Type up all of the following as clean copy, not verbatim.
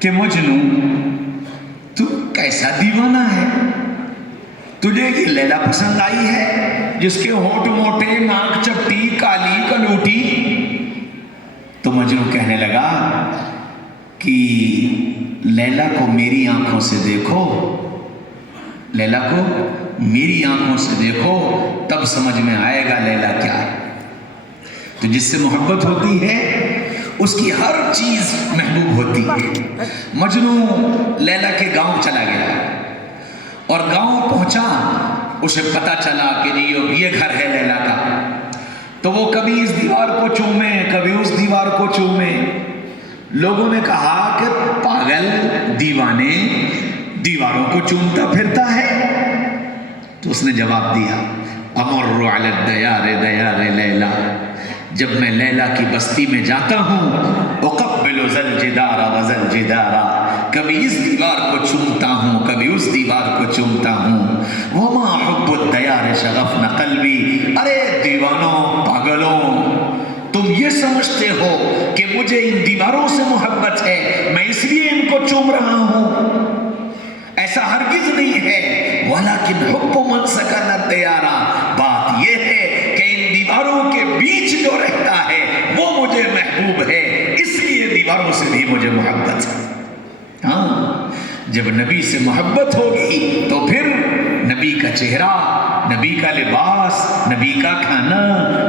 کہ مجنو تو کیسا دیوانہ ہے، تجھے یہ لیلا پسند آئی ہے جس کے ہونٹ موٹے، ناک چپٹی، کالی کلوٹی؟ تو مجنو کہنے لگا کہ لیلا کو میری آنکھوں سے دیکھو، لیلا کو میری آنکھوں سے دیکھو، تب سمجھ میں آئے گا لیلا کیا ہے۔ تو جس سے محبت ہوتی ہے اس کی ہر چیز محبوب ہوتی ہے۔ مجنو لیلا کے گاؤں چلا گیا اور گاؤں پہنچا، اسے پتا چلا کہ یہ گھر ہے لیلا کا، تو وہ کبھی اس دیوار کو چومے، کبھی اس دیوار کو چومے۔ لوگوں نے کہا کہ پاگل دیوانے دیواروں کو چومتا پھرتا ہے، تو اس نے جواب دیا امر علی الدیار دیار لیلا، جب میں لیلا کی بستی میں جاتا ہوں اقبل ذل جدار و ذل جدارا، کبھی اس دیوار کو چومتا ہوں کبھی اس دیوار کو چومتا ہوں۔ وما حب الدیار شغفن قلبی، ارے دیوانوں، پاگلوں، تم یہ سمجھتے ہو کہ مجھے ان دیواروں سے محبت ہے، میں اس لیے ان کو چوم رہا ہوں؟ ایسا ہرگز نہیں ہے۔ ولیکن حب من سکن الدیار، بات یہ ہے کہ ان دیواروں کے بیچ جو رہتا ہے وہ مجھے محبوب ہے، اس لیے دیواروں سے بھی مجھے محبت ہے۔ ہاں، جب نبی سے محبت ہوگی تو پھر نبی کا چہرہ، نبی کا لباس، نبی کا کھانا،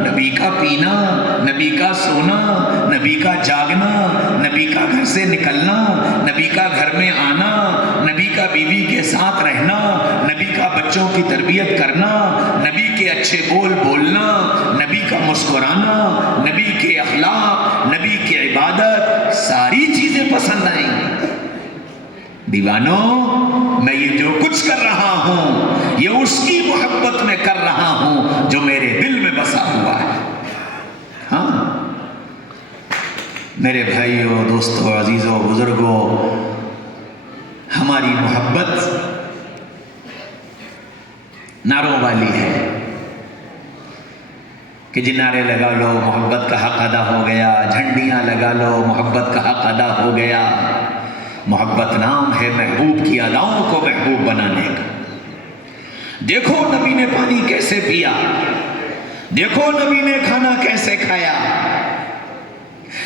نبی کا پینا، نبی کا سونا، نبی کا جاگنا، نبی کا گھر سے نکلنا، نبی کا گھر میں آنا، نبی کا بیوی کے ساتھ رہنا، نبی کا بچوں کی تربیت کرنا، نبی کے اچھے بول بولنا، نبی کا مسکرانا، نبی کے اخلاق، نبی کی عبادت، ساری چیزیں پسند آئیں۔ دیوانوں، میں یہ جو کچھ کر رہا ہوں یہ اس کی محبت میں کر رہا ہوں جو میرے دل میں بسا ہوا ہے۔ ہاں میرے بھائیوں، دوستوں، عزیزوں، بزرگوں، ہماری محبت نعروں والی ہے کہ جن نعرے لگا لو محبت کا حق ادا ہو گیا، جھنڈیاں لگا لو محبت کا حق ادا ہو گیا۔ محبت نام ہے محبوب کی اداؤں کو محبوب بنانے کا۔ دیکھو نبی نے پانی کیسے پیا، دیکھو نبی نے کھانا کیسے کھایا۔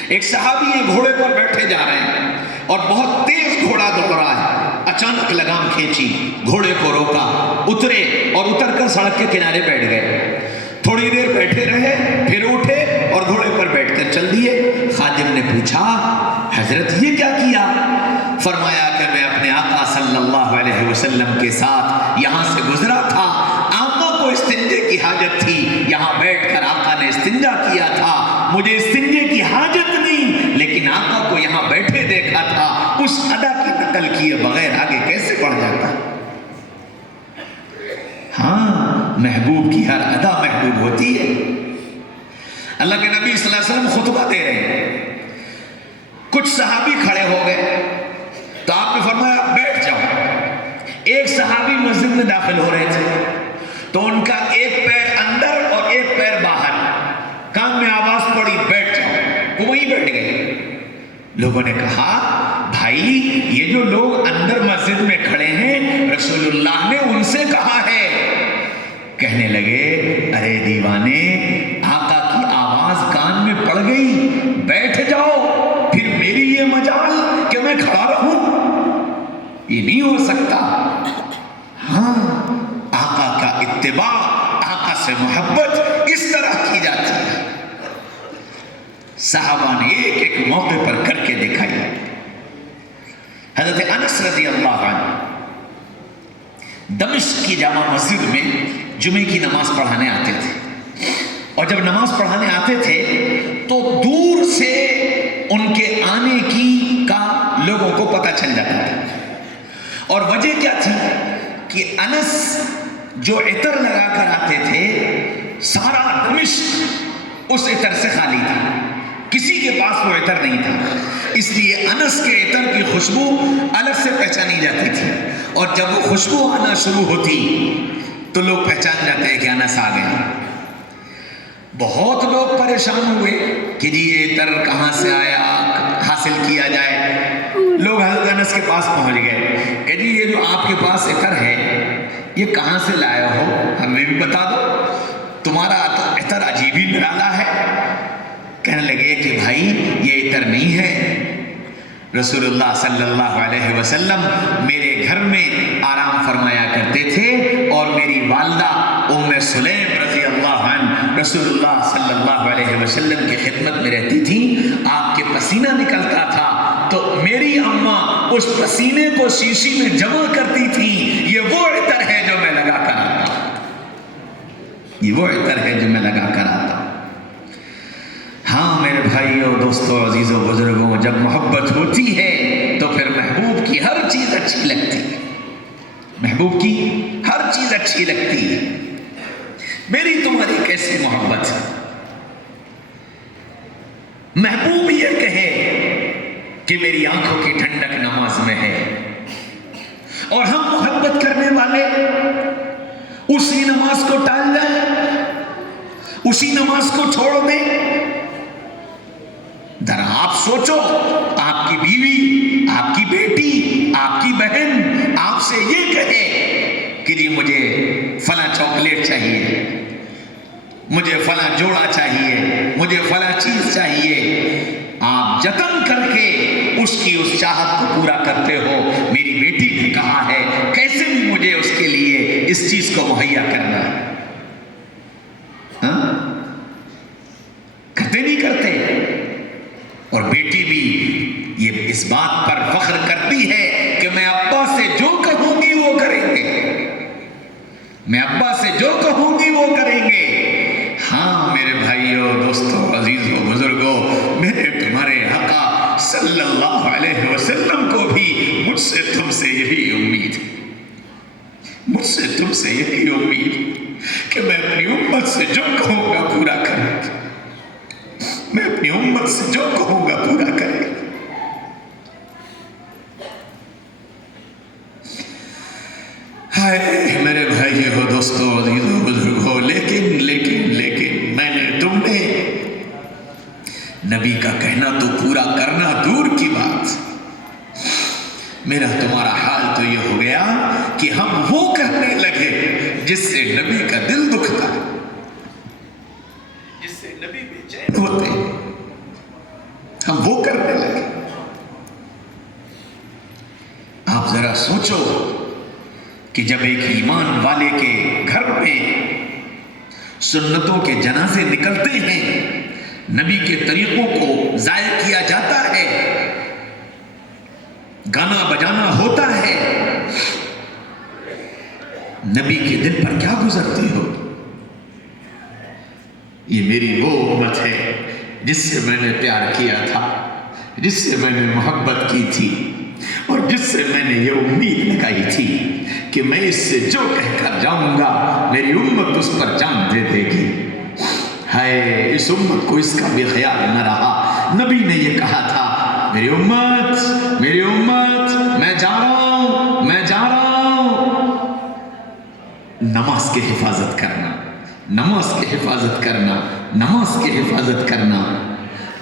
ایک صحابی ہیں گھوڑے پر بیٹھے جا رہے ہیں اور بہت تیز گھوڑا دوڑ رہا ہے، اچانک لگام کھینچی، گھوڑے کو روکا، اترے اور اتر کر سڑک کے کنارے بیٹھ گئے۔ تھوڑی دیر بیٹھے رہے، پھر اٹھے اور گھوڑے پر بیٹھ کر چل دیے۔ خادم نے پوچھا حضرت یہ کیا کیا؟ فرمایا کہ میں اپنے آقا صلی اللہ علیہ وسلم کے ساتھ یہاں سے گزرا تھا، آقا کو استنجے کی حاجت تھی، یہاں بیٹھ کر آقا نے استنجا کیا تھا، مجھے استنجے کی حاجت نہیں لیکن آقا کو یہاں بیٹھے دیکھا تھا، اس ادا کی نقل کیے بغیر آگے کیسے بڑھ جاتا؟ ہاں، محبوب کی ہر ادا محبوب ہوتی ہے۔ اللہ کے نبی صلی اللہ علیہ وسلم خطبہ دے رہے ہیں، کچھ صحابی کھڑے ہو گئے تو آپ نے فرمایا بیٹھ جاؤ۔ ایک صحابی مسجد میں داخل ہو رہے تھے تو ان کا ایک پیر اندر اور ایک پیر باہر، کان میں آواز پڑی بیٹھ جاؤ، وہ وہیں بیٹھ گئے۔ لوگوں نے کہا بھائی یہ جو لوگ اندر مسجد میں کھڑے ہیں رسول اللہ نے ان سے کہا ہے۔ کہنے لگے ارے دیوانے، آقا کی آواز کان میں پڑ گئی، بیٹھ جاؤ، پھر میری یہ مجال کہ میں کھڑا رہوں، یہ نہیں ہو سکتا۔ ہاں، آقا کا اتباع، آقا سے محبت اس طرح کی جاتی ہے۔ صحابہ نے ایک ایک موقع پر کر کے دکھائی۔ حضرت انس رضی اللہ عنہ دمشق کی جامع مسجد میں جمعے کی نماز پڑھانے آتے تھے، اور جب نماز پڑھانے آتے تھے تو دور سے ان کے آنے کا لوگوں کو پتہ چل جاتا تھا۔ اور وجہ کیا تھی کہ انس جو عطر لگا کر آتے تھے، سارا دمشق اس عطر سے خالی تھا، کسی کے پاس وہ عطر نہیں تھا، اس لیے انس کے عطر کی خوشبو الگ سے پہچانی جاتی تھی، اور جب وہ خوشبو آنا شروع ہوتی تو لوگ پہچان جاتے ہیں کہ انس آ گیا۔ بہت لوگ پریشان ہوئے کہ جی یہ عطر کہاں سے آیا، حاصل کیا جائے۔ لوگ حضرت انس کے پاس پہنچ گئے کہ جی یہ جو آپ کے پاس عطر ہے یہ کہاں سے لائے ہو، ہمیں بھی بتا دو، تمہارا عطر عجیب ہی نرالا ہے۔ کہنے لگے کہ بھائی یہ عطر نہیں ہے، رسول اللہ صلی اللہ علیہ وسلم میرے گھر میں آرام فرمایا کرتے تھے اور میری والدہ ام سلیم رضی اللہ عنہ رسول اللہ صلی اللہ علیہ وسلم کی خدمت میں رہتی تھی، آپ کے پسینہ نکلتا تھا تو میری اماں اس پسینے کو شیشی میں جمع کرتی تھی، یہ وہ عطر ہے جو میں لگا کر آتا ہوں، یہ وہ عطر ہے جو میں لگا کر آتا ہوں۔ ہاں میرے بھائیوں، دوستوں، عزیزوں، بزرگوں، جب محبت ہوتی ہے تو پھر محبوب کی ہر چیز اچھی لگتی ہے، محبوب کی ہر چیز اچھی لگتی ہے۔ میری تمہاری کیسی محبت ہے؟ محبوب یہ کہے کہ میری آنکھوں کی ٹھنڈک نماز میں ہے، اور ہم محبت کرنے والے اسی نماز کو ٹال جائیں، اسی نماز کو چھوڑ دیں۔ ذرا آپ سوچو، آپ کی بیوی، آپ کی بیٹی، آپ کی بہن آپ سے یہ کہے کہ جی مجھے فلاں چاکلیٹ چاہیے، مجھے فلاں جوڑا چاہیے، مجھے فلاں چیز چاہیے، آپ جتن کر کے اس کی اس چاہت کو پورا کرتے ہو۔ میری بیٹی نے کہا ہے کیسے بھی مجھے اس کے لیے اس چیز کو مہیا کرنا ہے، ہاں کرتے نہیں کرتے؟ اور بیٹی بھی یہ اس بات پر فخر کرتی ہے کہ میں ابا سے جو کہوں گی وہ کریں گے، میں ابا سے جو کہوں گی وہ کریں گے۔ ہاں میرے بھائیوں، دوستوں، عزیزوں، بزرگوں، میرے تمہارے آقا صلی اللہ علیہ وسلم کو بھی مجھ سے تم سے یہی امید ہے، مجھ سے تم سے یہی امید کہ میں اپنی امت سے جو کہوں گا پورا کروں گا، میں اپنی امت سے جو کہوں گا پورا کرے گا۔ ہائے میرے بھائیو، دوستو، عزیزو، بزرگو، لیکن میں نے تم نے نبی کا کہنا تو پورا کرنا دور کی بات، میرا تمہارا حال تو یہ ہو گیا کہ ہم وہ کرنے لگے جس سے نبی کا دل دکھتا ہے، جس سے نبی بے چین ہوتے ہیں، ہم وہ کرنے لگے۔ آپ ذرا سوچو کہ جب ایک ایمان والے کے گھر میں سنتوں کے جنازے نکلتے ہیں، نبی کے طریقوں کو ضائع کیا جاتا ہے، گانا بجانا ہوتا ہے، نبی کے دل پر کیا گزرتی ہو؟ یہ میری وہ امت ہے جس سے میں نے پیار کیا تھا، جس سے میں نے محبت کی تھی، اور جس سے میں نے یہ امید لگائی تھی کہ میں اس سے جو کہہ کر جاؤں گا میری امت اس پر جان دے دے گی۔ ہائے اس امت کو اس کا بھی خیال نہ رہا۔ نبی نے یہ کہا تھا، میری امت، میری امت، میں جا رہا ہوں، میں جا رہا ہوں۔ نماز کی حفاظت کرنا، نماز کی حفاظت کرنا، نماز کی حفاظت کرنا۔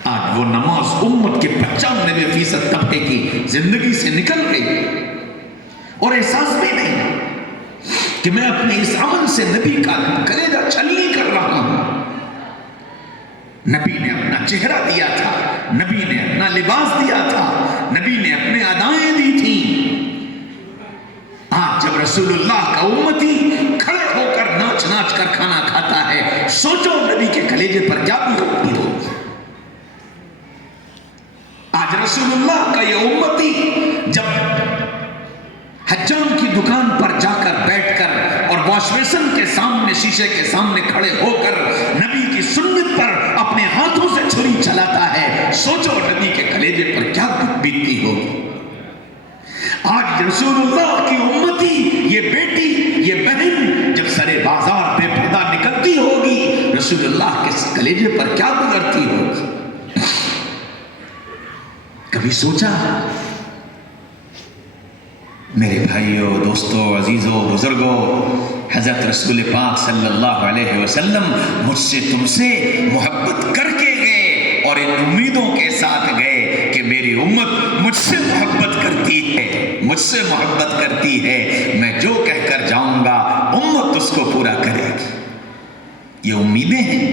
آج وہ نماز امت کے 95% طبقے کی زندگی سے نکل گئی، اور احساس بھی نہیں کہ میں اپنے اس عمل سے نبی کا کلیجہ چھلنی کر رہا ہوں۔ نبی نے اپنا چہرہ دیا تھا، نبی نے اپنا لباس دیا تھا، نبی نے اپنے ادائیں دی تھی۔ آج جب رسول اللہ کا امتی کھڑے ہو کر ناچ ناچ کر کھانا کھاتا ہے، سوچو نبی کے کلیجے پر کیا گزرتی ہو۔ آج رسول اللہ کا یہ امتی جب حجام کی دکان پر جا کر بیٹھ کر اور واش بیسن کے سامنے، شیشے کے سامنے کھڑے ہو کر نبی کی سنت پر اپنے ہاتھوں سے چھری چلاتا ہے، سوچو نبی کے کلیجے پر کیا دکھ بیتتی ہوگی۔ آج رسول اللہ کی امتی، یہ بیٹی، یہ بہن جب سرے بازار بے پردہ نکلتی ہوگی، رسول اللہ کے کلیجے پر کیا گزرتی ہوگی۔ کبھی سوچا؟ میرے بھائیوں، دوستوں، عزیزوں، بزرگوں، حضرت رسول پاک صلی اللہ علیہ وسلم مجھ سے تم سے محبت کر کے گئے، اور ان امیدوں کے ساتھ گئے کہ میری امت مجھ سے محبت کرتی ہے، سے محبت کرتی ہے، میں جو کہہ کر جاؤں گا امت اس کو پورا کرے گی. یہ امیدیں ہیں.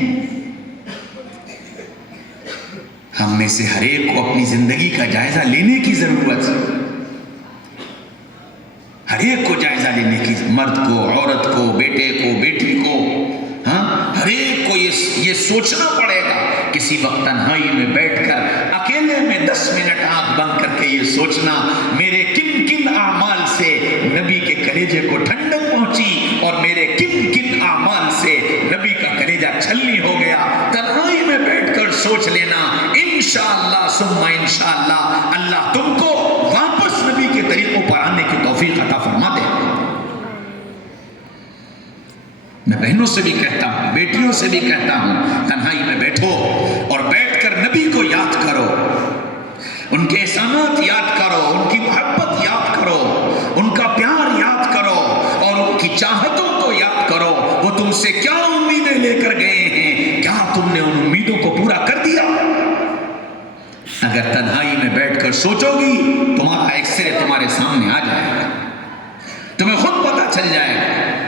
ہم میں سے ہر ایک کو اپنی زندگی کا جائزہ لینے کی ضرورت ہے. ہر ایک کو جائزہ لینے کی، مرد کو، عورت کو، بیٹے کو، بیٹی کو، ہر ایک کو یہ سوچنا پڑے گا. کسی وقت تنہائی میں بیٹھ کر اکیلے میں 10 منٹ آنکھ بند کر کے یہ سوچنا میرے کن کن اعمال سے نبی کے کلیجے کو ٹھنڈک پہنچی اور میرے کن کن اعمال سے نبی کا کلیجہ چھلنی ہو گیا. تنہائی میں بیٹھ کر سوچ لینا. انشاءاللہ ثم انشاءاللہ اللہ تم کو واپس نبی کے طریقوں پر آنے کی توفیق عطا فرما دے. میں بہنوں سے بھی کہتا ہوں، بیٹیوں سے بھی کہتا ہوں، تنہائی میں بیٹھو اور بیٹھ کر نبی کو یاد کرو، ان کے احسانات یاد کرو، ان کی محبت یاد کرو، ان کا پیار یاد کرو اور ان کی چاہتوں کو یاد کرو. وہ تم سے کیا امیدیں لے کر گئے ہیں، کیا تم نے ان امیدوں کو پورا کر دیا؟ اگر تنہائی میں بیٹھ کر سوچو گی تمہارا ایکسرے تمہارے سامنے آ جائے گا، تمہیں خود پتہ چل جائے گا.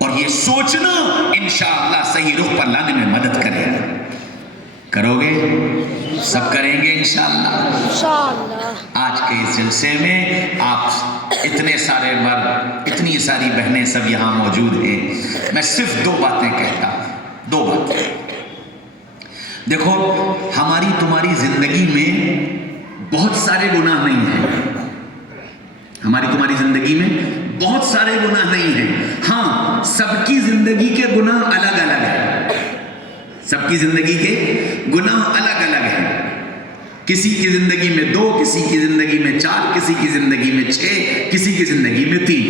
اور یہ سوچنا انشاءاللہ صحیح رخ پر لانے میں مدد کرے گا. کرو گے؟ سب کریں گے انشاءاللہ. آج کے اس جلسے میں آپ اتنے سارے مرد، اتنی ساری بہنیں سب یہاں موجود ہیں. میں صرف 2 باتیں کہتا ہوں، 2 باتیں. دیکھو، ہماری تمہاری زندگی میں بہت سارے گناہ نہیں ہیں. ہماری تمہاری زندگی میں بہت سارے گناہ نہیں ہیں. ہاں، سب کی زندگی کے گناہ الگ الگ ہیں. سب کی زندگی کے گناہ الگ الگ ہیں. کسی کی زندگی میں 2، کسی کی زندگی میں 4، کسی کی زندگی میں 6، کسی کی زندگی میں 3.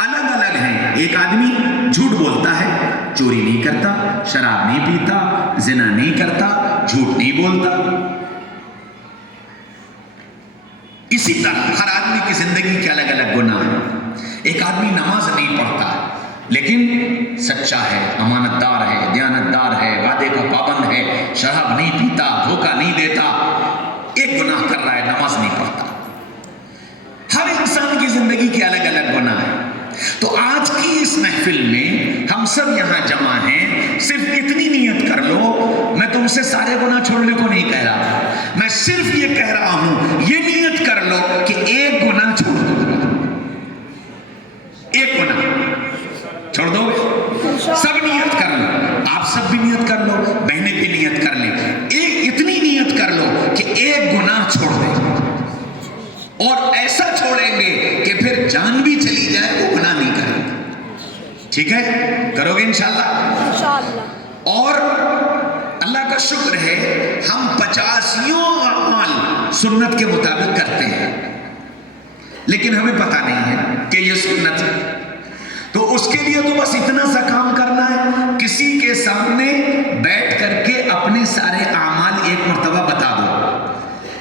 الگ الگ ہیں. ایک آدمی جھوٹ بولتا ہے، چوری نہیں کرتا، شراب نہیں پیتا، زنا نہیں کرتا، جھوٹ نہیں بولتا. اسی طرح ہر آدمی کی زندگی کے الگ الگ گناہ ہیں. ایک آدمی نماز نہیں پڑھتا لیکن سچا ہے، امانت دار ہے، دیانت دار ہے، وعدے کا پابند ہے، شراب نہیں پیتا، دھوکہ نہیں دیتا. ایک گناہ کر رہا ہے، نماز نہیں پڑھتا. ہر انسان کی زندگی کے الگ الگ گناہ ہیں. تو آج کی اس محفل میں ہم سب یہاں جمع ہیں. صرف اتنی نیت کر لو، میں تم سے سارے گناہ چھوڑنے کو نہیں کہہ رہا، میں صرف یہ کہہ رہا ہوں یہ نیت کر لو کہ ایک گناہ چھوڑ دو. ایک گناہ چھوڑ دو گے؟ سب نیت کر لو، آپ سب بھی نیت کر لو، بہنیں بھی نیت کر لیں. اتنی نیت کر لو کہ ایک گناہ چھوڑ دیں، اور ایسا چھوڑیں گے کہ پھر جان بھی چلی جائے وہ گناہ نہیں کریں گے. ٹھیک ہے؟ کرو گے انشاءاللہ. اور اللہ کا شکر ہے ہم 85 اعمال سنت کے مطابق کرتے ہیں، لیکن ہمیں پتہ نہیں ہے کہ یہ سنت ہے. تو اس کے لیے تو بس اتنا سا کام کرنا ہے، کسی کے سامنے بیٹھ کر کے اپنے سارے اعمال ایک مرتبہ بتا دو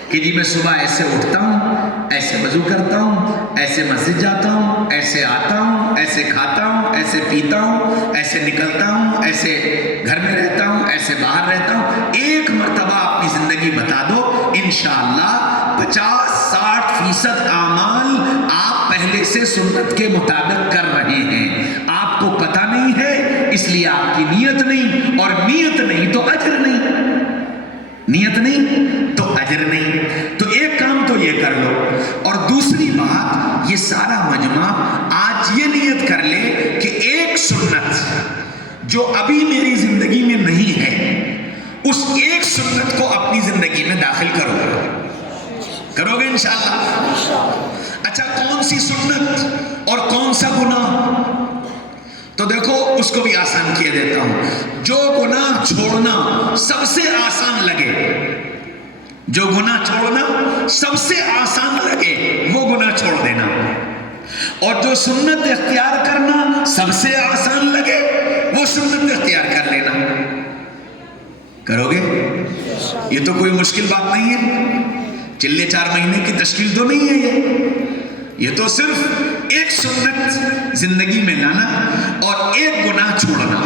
کہ جی میں صبح ایسے اٹھتا ہوں، ایسے وضو کرتا ہوں، ایسے مسجد جاتا ہوں، ایسے آتا ہوں، ایسے کھاتا ہوں، ایسے پیتا ہوں، ایسے نکلتا ہوں، ایسے گھر میں رہتا ہوں، ایسے باہر رہتا ہوں. ایک مرتبہ اپنی زندگی بتا دو، انشاءاللہ 50-60% اعمال آپ پہلے سے سنت کے مطابق کر رہے ہیں. آپ کو پتہ نہیں ہے اس لیے آپ کی نیت نہیں، اور نیت نہیں تو اجر نہیں، نیت نہیں تو اجر نہیں. تو ایک کام تو یہ کر لو. اور دوسری بات، یہ سارا مجمع آج یہ نیت کر لے کہ ایک سنت جو ابھی میری زندگی میں نہیں ہے، اس ایک سنت کو اپنی زندگی میں داخل کرو گے انشاءاللہ. اچھا، کون سی سنت اور کون سا گناہ؟ تو دیکھو اس کو بھی آسان کیے دیتا ہوں. جو گناہ چھوڑنا سب سے آسان لگے، جو گناہ چھوڑنا سب سے آسان لگے وہ گناہ چھوڑ دینا. اور جو سنت اختیار کرنا سب سے آسان لگے وہ سنت اختیار کر لینا. کرو گے؟ یہ تو کوئی مشکل بات نہیں ہے. چلے 4 مہینے کی تشکیل تو نہیں ہے. یہ تو صرف ایک سنت زندگی میں لانا اور ایک گناہ چھوڑنا.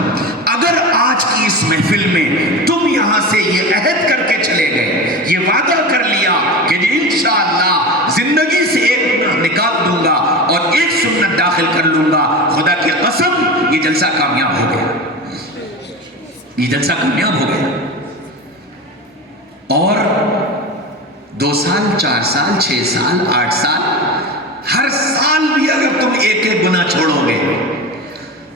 اگر آج کی اس محفل میں تم یہاں سے یہ عہد کر کے چلے گئے، یہ وعدہ کر لیا کہ انشاءاللہ زندگی سے داخل کر لوں گا. خدا کی قسم یہ جلسہ کامیاب ہو گیا, یہ جلسہ کامیاب ہو گیا. اور 2 سال 4 سال 6 سال 8 سال, ہر سال بھی اگر تم ایک ایک گناہ چھوڑو گے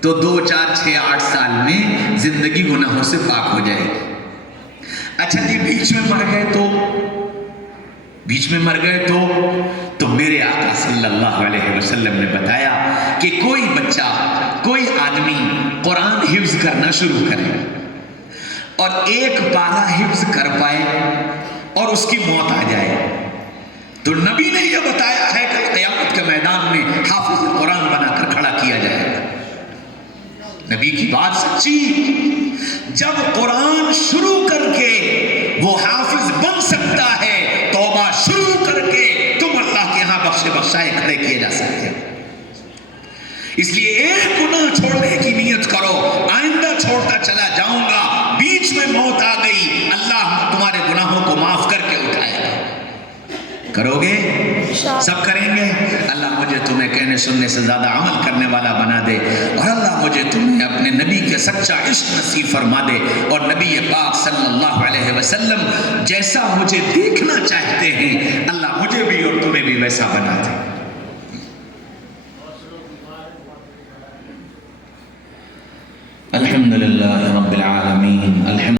تو 2 4 6 8 سال میں زندگی گناہوں سے پاک ہو جائے گی. اچھا جی بیچ میں مر گئے تو میرے آقا صلی اللہ علیہ وسلم نے بتایا کہ کوئی بچہ, کوئی آدمی قرآن حفظ کرنا شروع کرے اور 1 پارہ حفظ کر پائے اور اس کی موت آ جائے تو نبی نے یہ بتایا ہے کہ قیامت کے میدان میں حافظ قرآن بنا کر کھڑا کیا جائے گا. نبی کی بات سچی. جب قرآن شروع کر کے وہ حافظ بن سکتا ہے, توبہ شروع کر کے تم اللہ کے ہاں بخشائے کھڑے کیے جا سکتے ہیں. اس لیے ایک گناہ چھوڑنے کی نیت کرو, آئندہ چھوڑتا چلا جاؤں گا, بیچ میں موت آ گئی, اللہ تمہارے گناہوں کو معاف کر کے اٹھائے گا. کرو گے؟ سب کریں گے. اللہ مجھے تمہیں کہنے سننے سے زیادہ عمل کرنے والا بنا دے, اور اللہ مجھے تمہیں اپنے نبی کے سچا عشق نصیب فرما دے, اور نبی پاک صلی اللہ علیہ وسلم جیسا مجھے دیکھنا چاہتے ہیں اللہ مجھے بھی اور تمہیں بھی ویسا بنا دے.